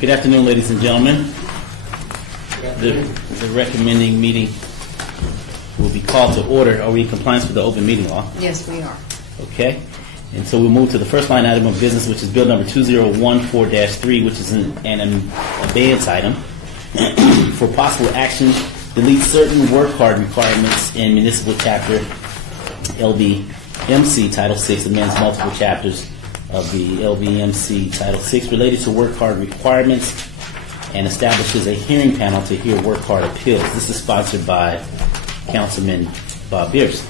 Good afternoon, ladies and gentlemen. The recommending meeting will be called to order. Are we in compliance with the open meeting law? Yes, we are. Okay. And so we'll move to the first line item of business, which is bill number 2014-3, which is an abeyance item for possible action, delete certain work card requirements in municipal chapter LVMC Title VI, amends multiple chapters of the LVMC Title VI related to work card requirements, and establishes a hearing panel to hear work card appeals. This is sponsored by Councilman Bob Bierce,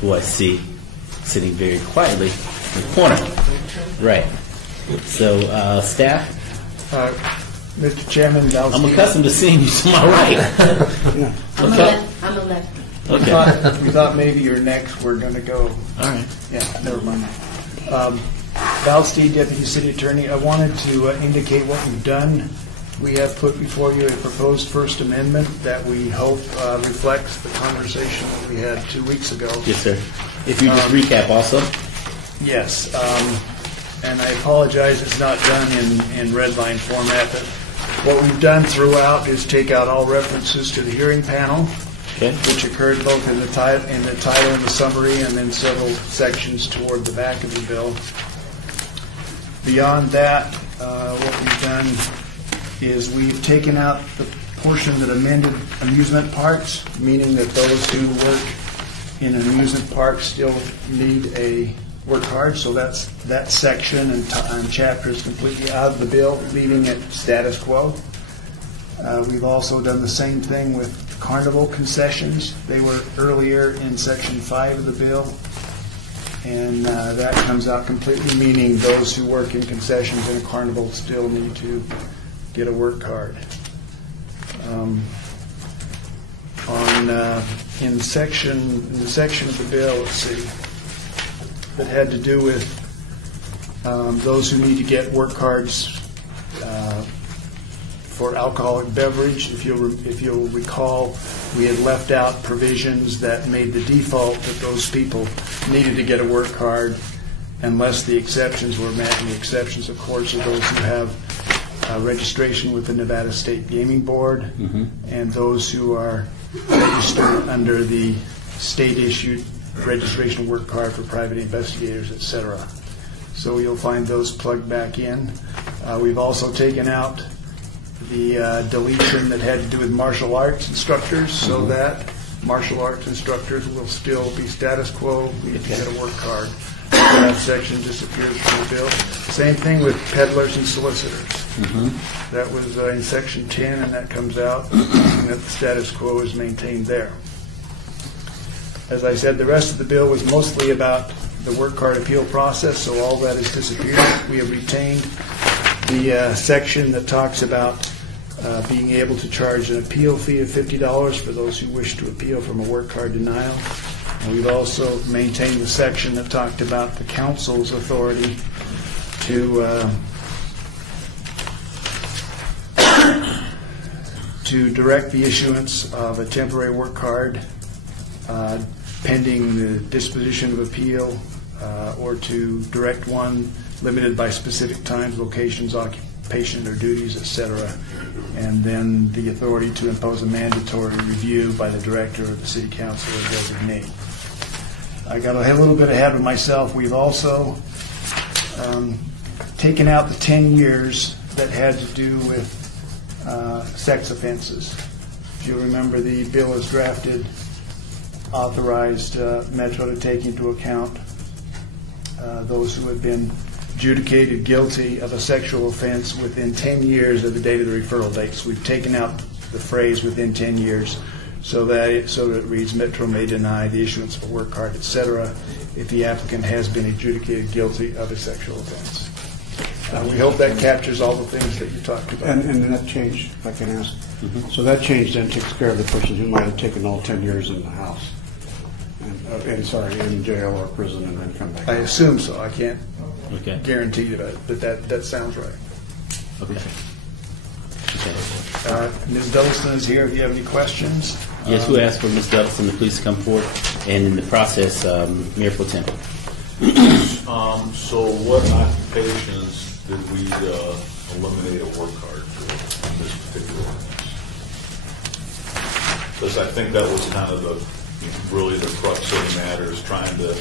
who I see sitting very quietly in the corner. Right. So, staff? Mr. Chairman, I'm accustomed to seeing you to my right. I'm a lefty. Okay. We thought maybe you're next. We're going to go. All right. Yeah, never mind. Val Steed, Deputy City Attorney, I wanted to indicate what we've done. We have put before you a proposed First Amendment that we hope reflects the conversation that we had 2 weeks ago. Yes, sir. If you just recap also. Yes, and I apologize it's not done in red line format, but what we've done throughout is take out all references to the hearing panel, Okay. which occurred both in the title and the summary, and then several sections toward the back of the bill. Beyond that, what we've done is we've taken out the portion that amended amusement parks, meaning that those who work in an amusement park still need a work card. So that's that section and chapter is completely out of the bill, leaving it status quo. We've also done the same thing with carnival concessions. They were earlier in section 5 of the bill, and that comes out completely, meaning those who work in concessions in a carnival still need to get a work card. In the section of the bill, let's see, that had to do with those who need to get work cards for alcoholic beverage. If you'll recall, we had left out provisions that made the default that those people needed to get a work card unless the exceptions were met. And the exceptions, of course, are those who have registration with the Nevada State Gaming Board, and those who are registered under the state-issued registration work card for private investigators, etc. So you'll find those plugged back in. We've also taken out the deletion that had to do with martial arts instructors, so that martial arts instructors will still be status quo. We need to get a work card. So that section disappears from the bill. Same thing with peddlers and solicitors. That was in section 10, and that comes out, and that the status quo is maintained there. As I said, the rest of the bill was mostly about the work card appeal process, so all that has disappeared. We have retained the section that talks about being able to charge an appeal fee of $50 for those who wish to appeal from a work card denial. And we've also maintained the section that talked about the council's authority to direct the issuance of a temporary work card pending the disposition of appeal, or to direct one limited by specific times, locations, occupation, or duties, etc. And then the authority to impose a mandatory review by the director of the city council or designee. I got a little bit ahead of myself. We've also taken out the 10 years that had to do with sex offenses. If you remember, the bill as drafted authorized Metro to take into account those who had been adjudicated guilty of a sexual offense within 10 years of the date of the referral date. So we've taken out the phrase within 10 years so that it reads, Metro may deny the issuance of a work card, etc., if the applicant has been adjudicated guilty of a sexual offense. We hope that captures all the things that you talked about. And that change, if I can ask, so that change then takes care of the person who might have taken all 10 years in the house, in jail or prison, and then come back. I assume so. I can't Okay. guarantee that, but that sounds right. Okay. Ms. Duddleston is here if you have any questions. Yes, who asked for Ms. Duddleston to please come forward, and in the process, Mayor Pro Tem. So what occupations did we eliminate a work card in this particular ordinance? Because I think that was kind of really the crux of the matter, is trying to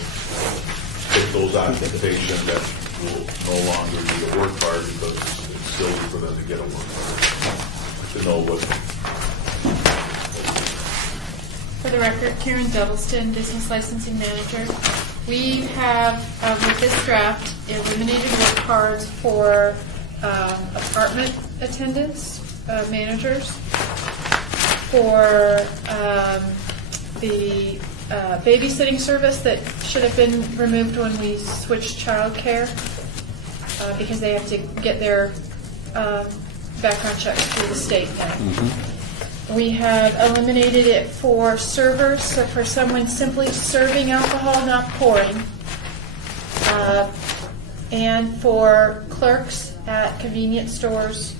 take those occupations that will no longer need a work card because it's silly for them to get a work card. To know what. For the record, Karen Doubleston, Business Licensing Manager. We have, with this draft, eliminated work cards for apartment attendants, managers, for the babysitting service that should have been removed when we switched childcare, because they have to get their background checks through the state now. We have eliminated it for servers, so for someone simply serving alcohol, not pouring, and for clerks at convenience stores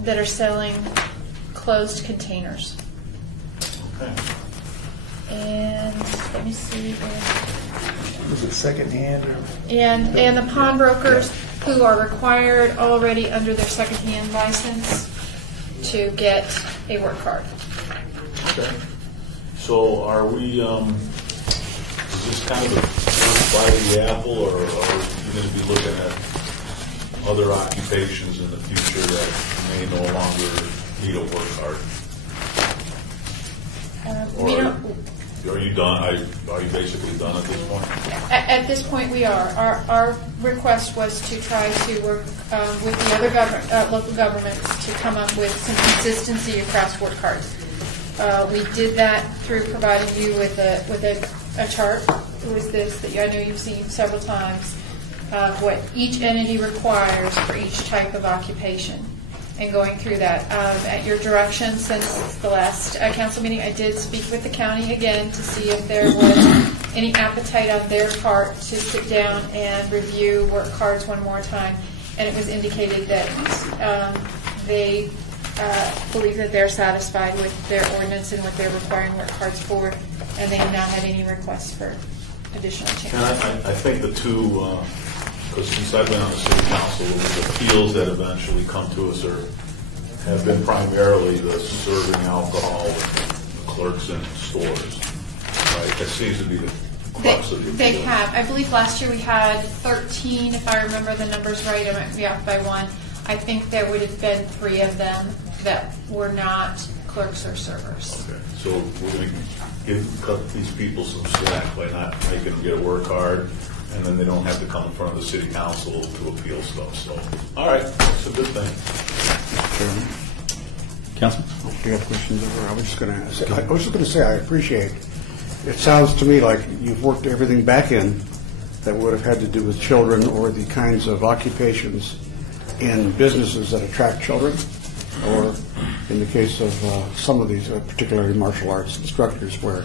that are selling closed containers. Okay. And let me see. Was it secondhand or? And the pawnbrokers who are required already under their secondhand license to get a work card. Okay. So are we, is this kind of the first bite of the apple, or are you going to be looking at other occupations in the future that may no longer need a work card? We don't. Are you done? Are you basically done at this point? At this point, we are. Our request was to try to work with the other local governments to come up with some consistency across work cards. We did that through providing you with a chart. It was this that I know you've seen several times of what each entity requires for each type of occupation. And going through that. At your direction, since the last council meeting, I did speak with the county again to see if there was any appetite on their part to sit down and review work cards one more time. And it was indicated that they believe that they're satisfied with their ordinance and what they're requiring work cards for, and they have not had any requests for additional changes. And I think the two, because since I've been on the city council, the appeals that eventually come to us have been primarily the serving alcohol, the clerks in stores. Right? That seems to be the crux of the appeal. They have. I believe last year we had 13, if I remember the numbers right. I might be off by one. I think there would have been 3 of them that were not clerks or servers. Okay, so we're going to cut these people some slack by not making them get a work card, and then they don't have to come in front of the city council to appeal stuff. So, all right, that's a good thing. Councilman? Do you have questions? I was just going to say I appreciate. It sounds to me like you've worked everything back in that would have had to do with children or the kinds of occupations in businesses that attract children, or in the case of some of these, particularly martial arts instructors, where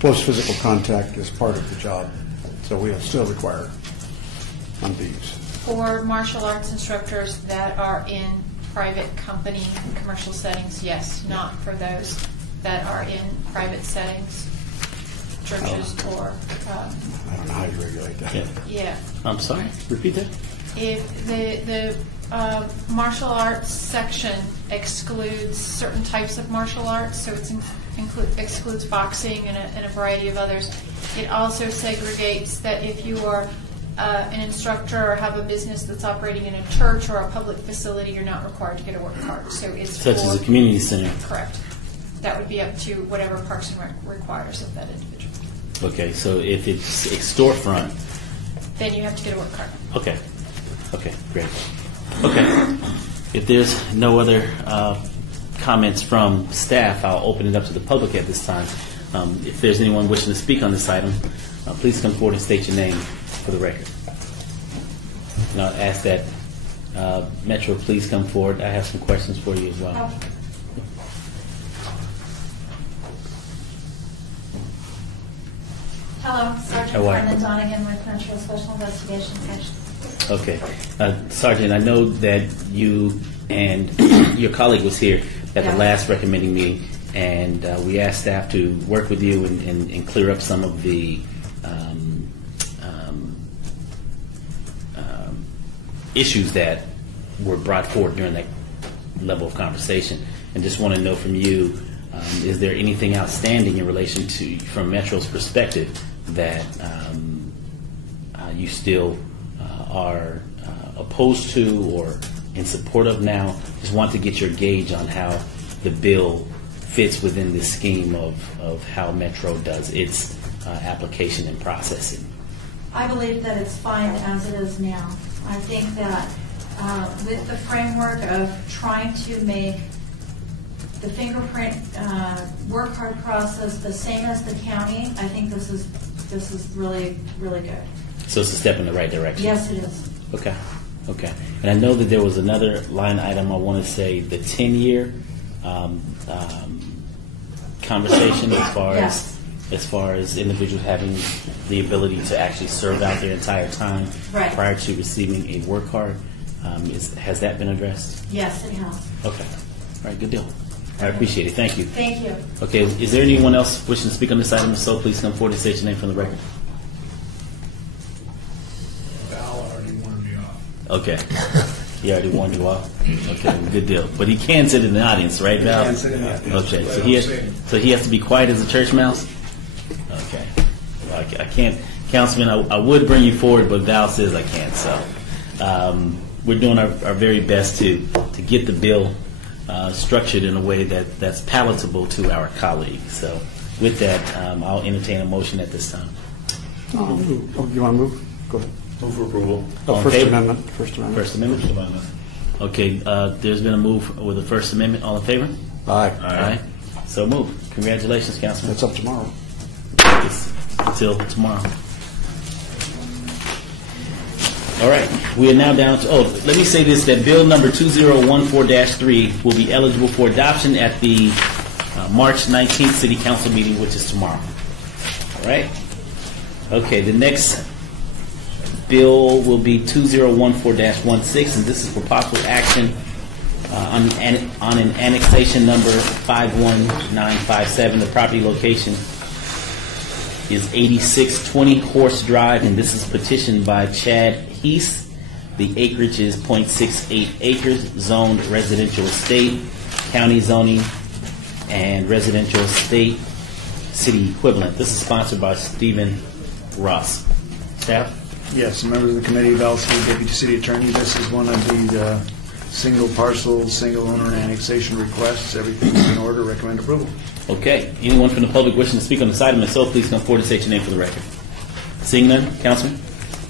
close physical contact is part of the job. So we still require on these. For martial arts instructors that are in private company commercial settings, yes. Not for those that are in private settings, churches or... I don't know how you regulate that. Yeah. I'm sorry, repeat that? If the martial arts section excludes certain types of martial arts, so it excludes boxing and a variety of others. It also segregates that if you are an instructor or have a business that's operating in a church or a public facility, you're not required to get a work card. So it's Such as a community center. Correct. That would be up to whatever Parks and Rec requires of that individual. Okay, so if it's a storefront. Then you have to get a work card. Okay. Okay, great. Okay. If there's no other comments from staff, I'll open it up to the public at this time. If there's anyone wishing to speak on this item, please come forward and state your name for the record. And I'll ask that Metro please come forward. I have some questions for you as well. Hello, Sergeant How are you? Carmen Donegan with Metro Special Investigations Section. Okay. Sergeant, I know that you and your colleague was here at the last recommending meeting, and we asked staff to work with you and clear up some of the issues that were brought forward during that level of conversation. And just want to know from you, is there anything outstanding in relation to, from Metro's perspective, that you still are opposed to or in support of now? Just want to get your gauge on how the bill fits within the scheme of how Metro does its application and processing. I believe that it's fine as it is now. I think that with the framework of trying to make the fingerprint work card process the same as the county, I think this is really, really good. So it's a step in the right direction. Yes, it is. Okay. Okay. And I know that there was another line item, I want to say the 10-year conversation Yes. as far as individuals having the ability to actually serve out their entire time Right. prior to receiving a work card. Has that been addressed? Yes, it has. Okay. All right, good deal. I appreciate it. Thank you. Thank you. Okay, is there anyone else wishing to speak on this item? If so, please come forward and state your name for the record. Val already warned me off. Okay. He already warned you off? Okay, good deal. But he can sit in the audience, right, Val? He can sit in the audience. Okay, Well, so he has to be quiet as a church mouse? Okay. Well, I can't, Councilman, I would bring you forward, but Val says I can't, so we're doing our very best to get the bill structured in a way that's palatable to our colleagues. So with that, I'll entertain a motion at this time. Oh, you want to move? Go ahead. Move for approval. All in First favor? Amendment. First Amendment. First Amendment? First Amendment. Okay, there's been a move with the First Amendment. All in favor? Aye. Aye. So move. Congratulations, Councilman. That's up tomorrow. Until tomorrow. All right, we are now down to, let me say this, that bill number 2014-3 will be eligible for adoption at the March 19th City Council meeting, which is tomorrow. All right? Okay, the next bill will be 2014-16, and this is for possible action on an annexation number 51957. The property location is 8620 Horse Drive, and this is petitioned by Chad Heath. The acreage is .68 acres, zoned residential estate, county zoning, and residential estate city equivalent. This is sponsored by Stephen Ross. Staff? Yes, members of the committee, Val Smith, Deputy City Attorney. This is one of the single parcel, single owner and annexation requests. Everything's in order. Recommend approval. Okay. Anyone from the public wishing to speak on this item, if so, please come forward and state your name for the record. Seeing none, Councilman?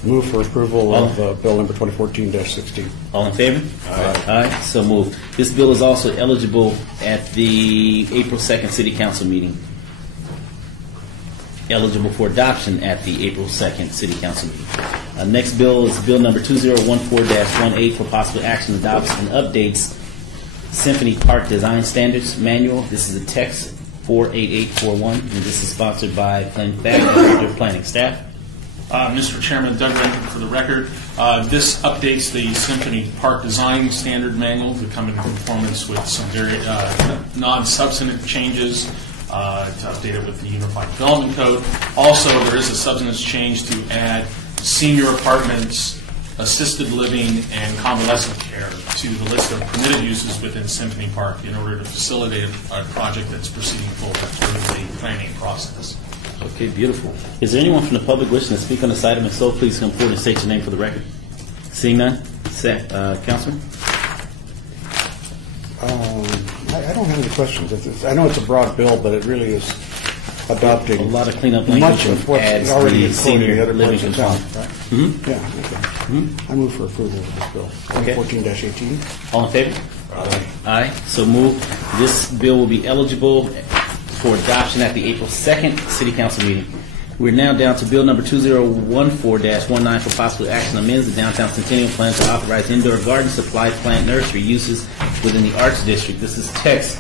Move for approval of bill number 2014-16. All in favor? Aye. Aye. So moved. This bill is also eligible at the April 2nd City Council meeting. Eligible for adoption at the April 2nd City Council meeting. Next bill is bill number 2014-18 for possible action adopts and updates Symphony Park Design Standards Manual. This is a text 48841, and this is sponsored by Glenn Thack, Director of Planning. Staff? Mr. Chairman, Doug Rankin for the record. This updates the Symphony Park Design Standard Manual to come into conformance with some very non-substantive changes to update it with the Unified Development Code. Also, there is a substantive change to add senior apartments, assisted living, and convalescent care to the list of permitted uses within Symphony Park in order to facilitate a project that's proceeding forward through the planning process. Okay, beautiful. Is there anyone from the public wishing to speak on this item? If so, please come forward and state your name for the record. Seeing none, Councilman? I don't have any questions. I know it's a broad bill, but it really is adopting A lot of cleanup much language of what's adds already the included in senior the other living parts of town. component. Right? Yeah, okay. I move for approval of this bill. Okay. 14-18. All in favor? Aye. Aye. So moved. This bill will be eligible for adoption at the April 2nd City Council meeting. We're now down to bill number 2014-19 for possible action amends the downtown Centennial Plan to authorize indoor garden supply plant nursery uses within the Arts District. This is text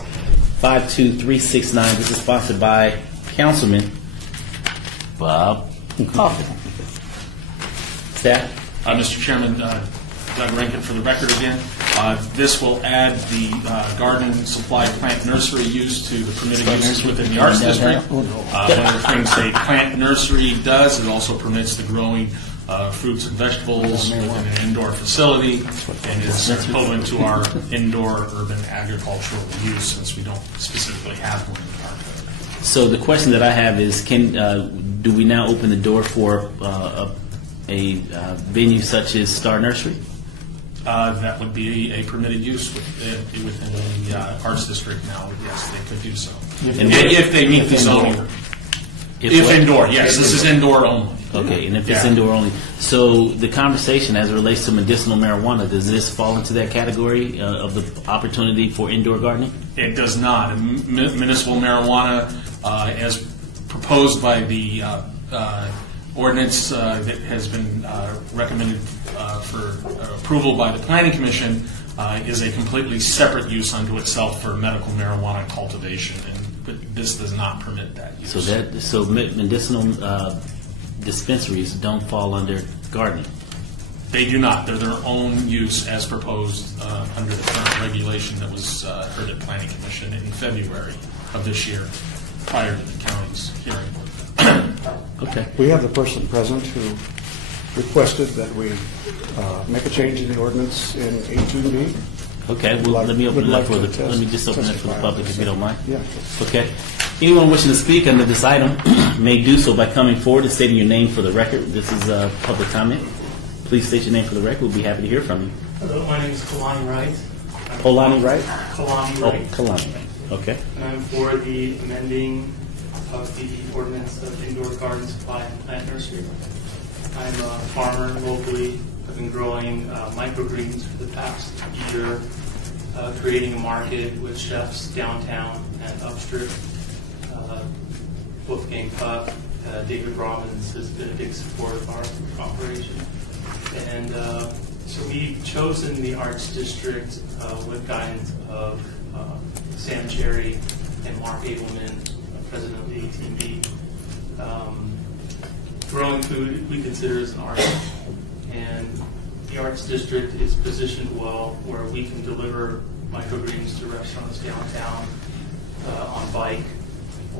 52369. This is sponsored by Councilman Bob Coffin. Staff? Mr. Chairman, Doug Rankin for the record again. This will add the garden supply plant nursery use to the permitted uses within the Arts District. One of the things a plant nursery does, it also permits the growing fruits and vegetables within an indoor facility, and is equivalent to our indoor urban agricultural use, since we don't specifically have one in our code. So the question that I have is, do we now open the door for a venue such as Star Nursery? That would be a permitted use within the Arts District now. Yes, they could do so. If they meet the zoning. If what? indoor, yes. This is indoor only. Okay, and if it's Yeah. indoor only. So the conversation as it relates to medicinal marijuana, does this fall into that category of the opportunity for indoor gardening? It does not. Municipal marijuana, as proposed by the ordinance that has been recommended for approval by the Planning Commission, is a completely separate use unto itself for medical marijuana cultivation, but this does not permit that use. So medicinal dispensaries don't fall under gardening. They do not. They're their own use as proposed under the current regulation that was heard at Planning Commission in February of this year, prior to the county's hearing. Okay. We have the person present who requested that we make a change in the ordinance in 18B. Okay, well, let me open it up for the. Let me just open it for the public, if you don't mind. Yeah. Okay. Anyone wishing to speak under this item may do so by coming forward and stating your name for the record. This is public comment. Please state your name for the record. We'll be happy to hear from you. Hello, my name is Kalani Wright. Polani Wright? Kalani Oh, Wright. Kalani Wright. Okay. And I'm for the amending of the ordinance of indoor garden supply and plant nursery. I'm a farmer locally. I've been growing microgreens for the past year, creating a market with chefs downtown and upstrip. Wolfgang Puck, David Robbins has been a big support of our operation. And so we've chosen the Arts District with guidance of Sam Cherry and Mark Abelman, president of the 18B. Growing food we consider as an art, and the Arts District is positioned well where we can deliver microgreens to restaurants downtown on bike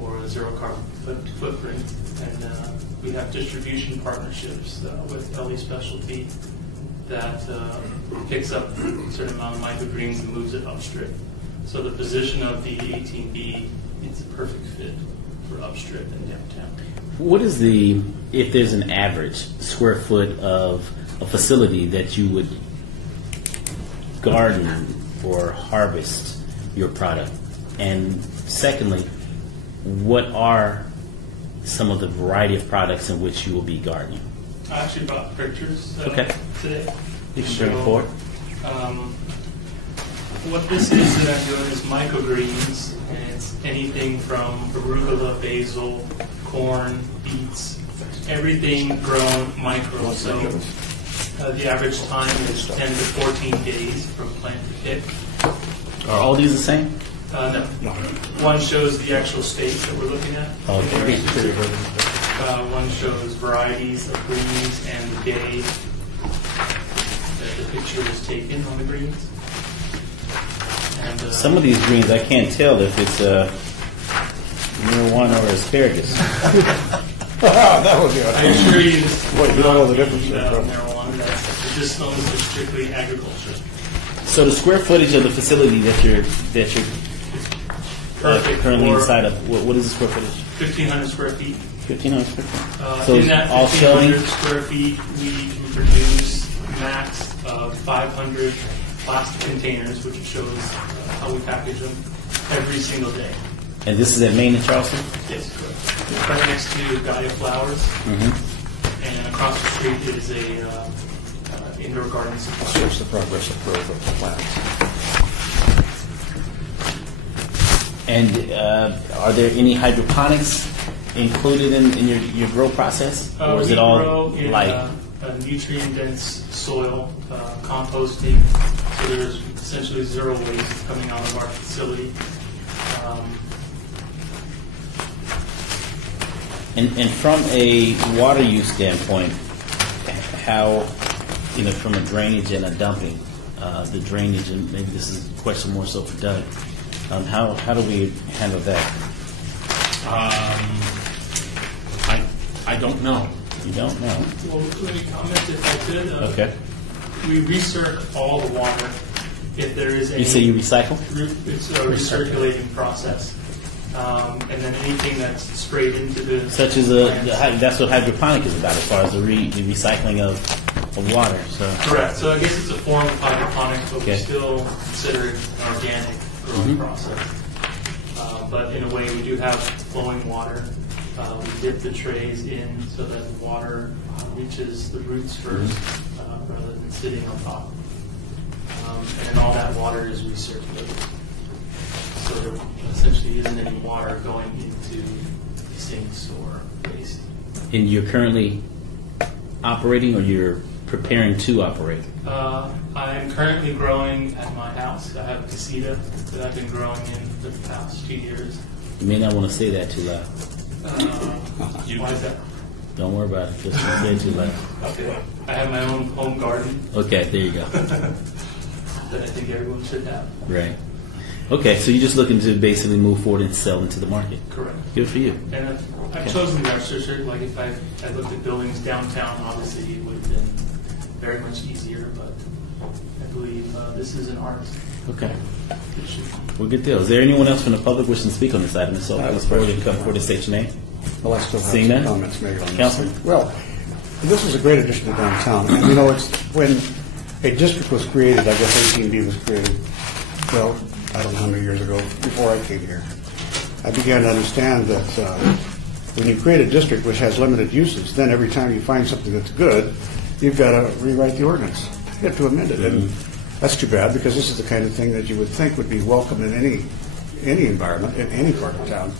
or a zero carbon footprint. And we have distribution partnerships with LE Specialty that picks up a certain amount of microgreens and moves it upstrip. So the position of the 18B, it's a perfect fit for upstrip and downtown. What is if there's an average square foot of a facility that you would garden or harvest your product? And secondly, what are some of the variety of products in which you will be gardening? I actually brought pictures Okay. today. You can bring it forward. What this is that I'm doing is microgreens, and it's anything from arugula, basil, corn, beets, everything grown micro. So the average time is 10 to 14 days from plant to pick. Are all these the same? No. One shows the actual state that we're looking at. Okay. One shows varieties of greens and the day that the picture was taken on the greens. And, Some of these greens, I can't tell if it's marijuana or asparagus. That would be I assure you, Wait, you don't know the difference there, bro. marijuana. This homes are strictly agriculture. So the square footage of the facility that you're Perfect currently for inside of, what is the square footage? 1,500 square feet. 1,500 square feet. So In it's that all shelving? 1,500 square feet, we can produce max of 500 plastic containers, which shows how we package them every single day. And this is at Main and Charleston? Yes, correct. It's right next to Gaia Flowers, and across the street is a indoor garden supply. Shows the progress of growth of the plants. And are there any hydroponics included in your grow process? Or is We it all grow in light? a nutrient-dense soil, composting, so there's essentially zero waste coming out of our facility. And from a water use standpoint, how, from a drainage and a dumping, the drainage, and maybe this is a question more so for Doug, how do we handle that? I don't know. You don't know. Well, let me comment if I could. Okay. We recirc all the water. If there is any, You say you recycle? It's a recirculating process. And then anything that's sprayed into the Such as that's what hydroponic is about, as far as the recycling of water. So Correct. So I guess it's a form of hydroponics, but Okay. we still consider it an organic growing process. But in a way, we do have flowing water. We dip the trays in so that the water reaches the roots first, rather than sitting on top. And then all that water is recirculated. So there essentially isn't any water going into sinks or waste. and you're currently operating, or you're preparing to operate? I'm currently growing at my house. I have a casita that I've been growing in for the past 2 years. You may not want to say that too loud. Why is that? Don't worry about it. Just don't say it too loud. Okay. I have my own home garden Okay, there you go. that I think everyone should have. Right. Okay, so you're just looking to basically move forward and sell into the market. Correct. Good for you. And I've chosen the art district. Like if I looked at buildings downtown, obviously it would have been very much easier. But I believe this is an art Okay. issue. Well, good deal. Is there anyone else from the public wishing to speak on this item? If so, please forward and come forward and state your name. Well, I still have Seeing some none? comments made on this. Councilman? Well, this is a great addition to downtown. And, you know, it's when a district was created, I guess 18B was created, well, I don't know how many years ago, before I came here. I began to understand that when you create a district which has limited uses, then every time you find something that's good, you've got to rewrite the ordinance. You have to amend it. And that's too bad, because this is the kind of thing that you would think would be welcome in any environment, in any part of town.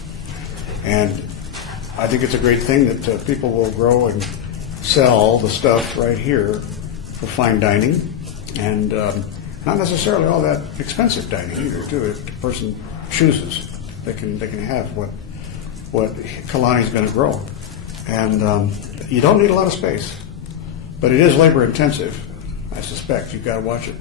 And I think it's a great thing that people will grow and sell the stuff right here for fine dining, and not necessarily all that expensive dining either, too. If the person chooses, they can have what Kalani's going to grow. And you don't need a lot of space, but it is labor intensive, I suspect. You've got to watch it.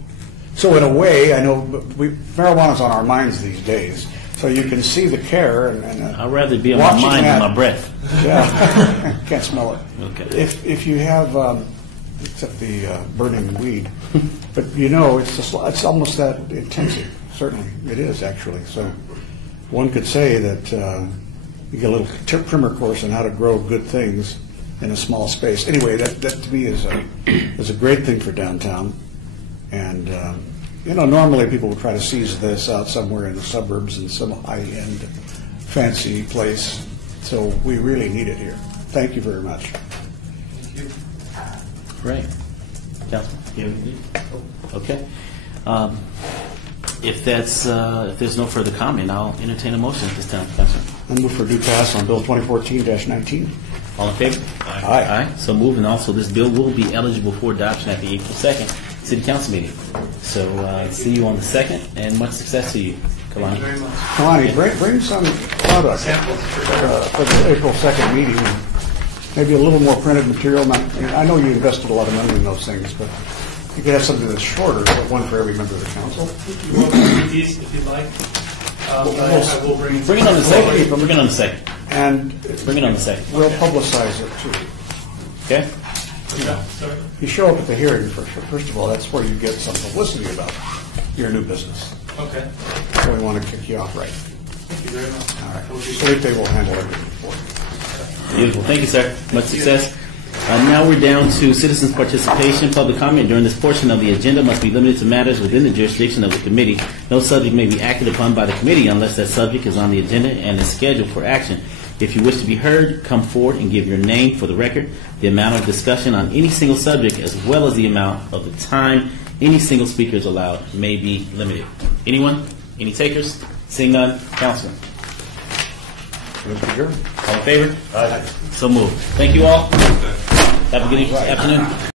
So in a way, I know marijuana's on our minds these days, so you can see the care. And I'd rather be on my mind than my breath. Yeah, can't smell it. Okay. If you have, except the burning weed, but you know, it's almost that intensive. Certainly, it is actually. So one could say that you get a little primer course on how to grow good things in a small space. Anyway, that to me is a great thing for downtown. And you know, normally people would try to seize this out somewhere in the suburbs in some high-end, fancy place. So we really need it here. Thank you very much. Right. Councilman, you have anything? Okay. If there's no further comment, I'll entertain a motion at this time, Councilman. I move for due pass on Bill 2014-19. All in favor? Aye. Aye. So moved, and also this bill will be eligible for adoption at the April 2nd City Council meeting. So see you on the 2nd, and much success to you, Kalani. Thank you very much. Kalani, bring some product Samples for the April 2nd meeting. Maybe a little more printed material. I know you invested a lot of money in those things, but you could have something that's shorter, but one for every member of the council. You want to read these if you'd like. I will bring Bring it on the 2nd. Bring it on the 2nd. And Bring it on the 2nd. we'll publicize it too. Okay? Sorry. You show up at the hearing, first of all, that's where you get some publicity about your new business. Okay. So we want to kick you off right. Thank you very much. All right. Felipe will handle everything for you. Beautiful. Thank you, sir. Much success. Now we're down to citizens' participation. Public comment during this portion of the agenda must be limited to matters within the jurisdiction of the committee. No subject may be acted upon by the committee unless that subject is on the agenda and is scheduled for action. If you wish to be heard, come forward and give your name for the record. The amount of discussion on any single subject, as well as the amount of the time any single speaker is allowed, may be limited. Anyone? Any takers? Seeing none, Councilman. All in favor? Aye. So moved. Thank you all. Have a good afternoon.